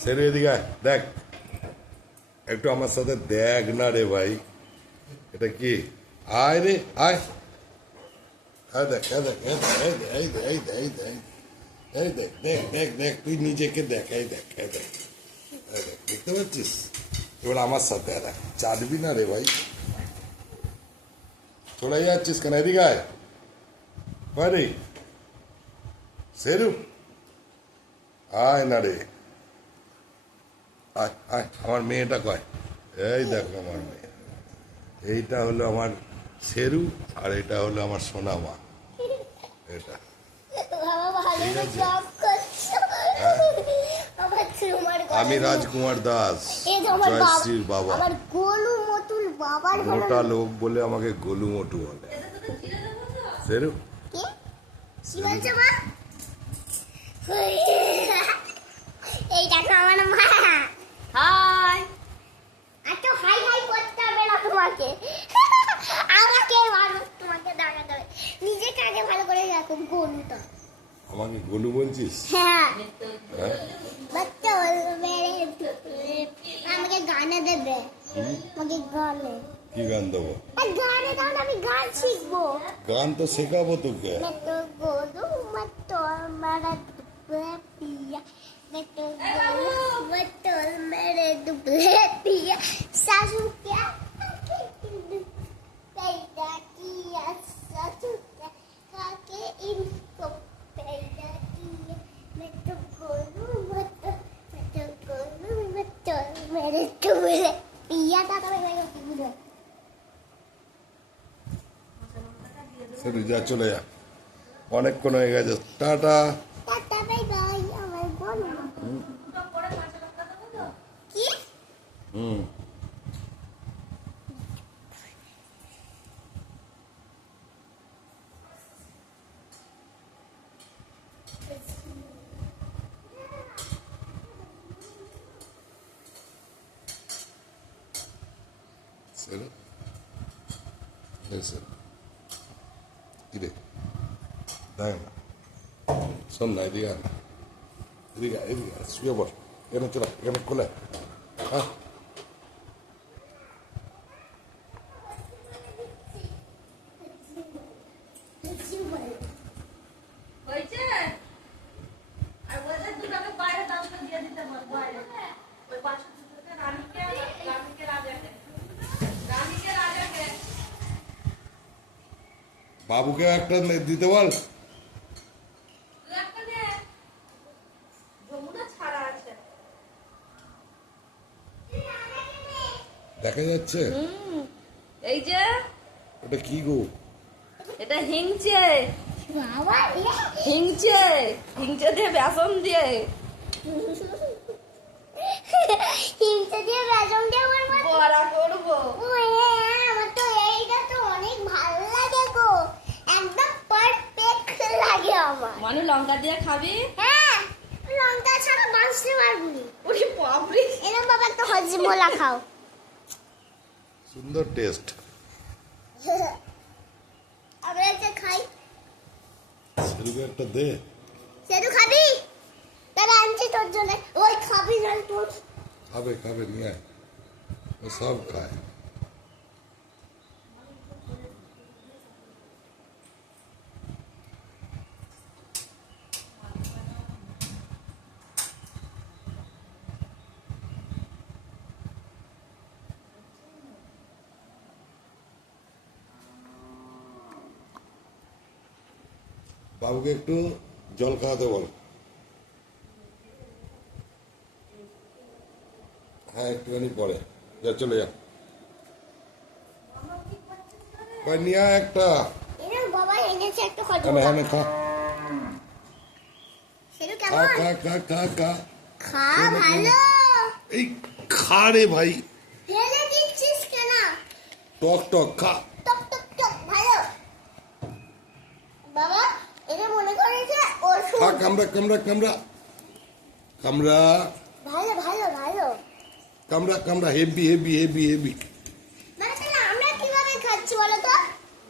সেরে এদিকে দেখ, একটু আমার সাথে দেখ না রে ভাই, এটা কি? আয় রে আয়, দেখ দেখ এই দেখ দেখ দেখ দেখ, তুই নিজেকে দেখ, এই দেখ এই দেখ এই দেখ, দেখতে পাচ্ছিস? এবার আমার সাথে দেখ, চাটবি না রে ভাই, চলে যাচ্ছিস কেন? এদিকে আয় বাড়ি সেরু, আয় না রে, আয় আয়। আমার মেয়েটা কয়, এই দেখো আমার মেয়ে, এইটা হলো আমার শেরু, আর এটা হলো আমার সোনা মা। এটা আমি রাজকুমার দাস, জয়শ্রীর বাবা। মোটা লোক বলে আমাকে গোলু মোটু বলে। শেরু এইটা তো আমার মা। হাই, এত হাই হাই করতে হবে না তোমাকে, আমাকে মানুষ তোমাকে দেখা দেবে, নিজেকে আগে ভালো করে রাখো। গরুটা আমাকে গোলু বলছিস? হ্যাঁ, হ্যাঁ, আমাকে গানে দেবে, আমাকে গানে। কি গান দেবো? গানে দাও, আমি গান শিখবো। গান তো শেখাবো তোকে। मैं तो गोलू मैं तो मेरा दुबले पिया, मैं तो गोलू मैं तो मेरे दुबले पिया, सासू क्या पैदा किया, सासू क्या खाके इनको पैदा किया, मैं तो गोलू मैं तो गोलू मैं तो मेरे दुबले पिया। दादा मैं बोलो সেরু যা, চলে যা, অনেকক্ষণ হয়ে গেছে, টাটা। Tata bye bye. আমার বলো কি? হুম, সেরু সেরু কিরে, দেখ না, শোন না, এদিকে আয়, এদিকে আয়, এদিকে আয়, শুয়ে বস, এখানে চলে, এখানে খোলে। হ্যাঁ, হয়েছে? আর বলছে দুটাকে বাইরে দামটা দিয়ে দিতে বল, বাইরে। ওই পাঁচশো টাকা রানীকে রাজাকে। বাবুকে একটা দিতে বল। তুই একটা নে। যমুনা ছাড়া আছে। দেখা যাচ্ছে? এই যে ওটা কি গো? এটা হিংচে, বাবা হিংচে দিয়ে বেসন দিয়ে। হিংসা দিয়ে বেসন দিয়ে আমার মা বড়া করবো। আমার তো এইটা তো অনেক ভালো লাগে গো, একদম পারফেক্ট লাগে আমার। মানু লঙ্কা দিয়ে খাবি? হ্যাঁ, লঙ্কা ছাড়া বাঁচতে পারবো না। ওরে বাপরে। এরকম বাবা তো হজমোলা খাও। সুন্দর টেস্ট। আমরা একটা খাই। সেরুকে একটা দে। সেটু খাবি? তাহলে আনছি তোর জন্য। ওই খাবি না তোর? খাবে খাবে, নিয়ে আয়, ও সব খায়। বাবুকে একটু জল খাওয়াতে বল। হ্যাঁ, একটুখানি পরে যা, চলে যা, নিয়ে আয় একটা। এরকম বাবা এনেছে একটা হ্যাঁ হজমোলা। হ্যাঁ, খা সেটু খা কেমন? খা খা খা খা। খা ভালো। এই খা রে ভাই, ফেলে দিচ্ছিস কেন? টক টক খা। টক টক টক ভালো। বাবা এটা মনে করেছে খা, ওষুধ। কামড়া কামড়া কামড়া কামড়া ভালো ভালো ভালো। কামড়া কামড়া, হেভি হেভি হেভি হেভি।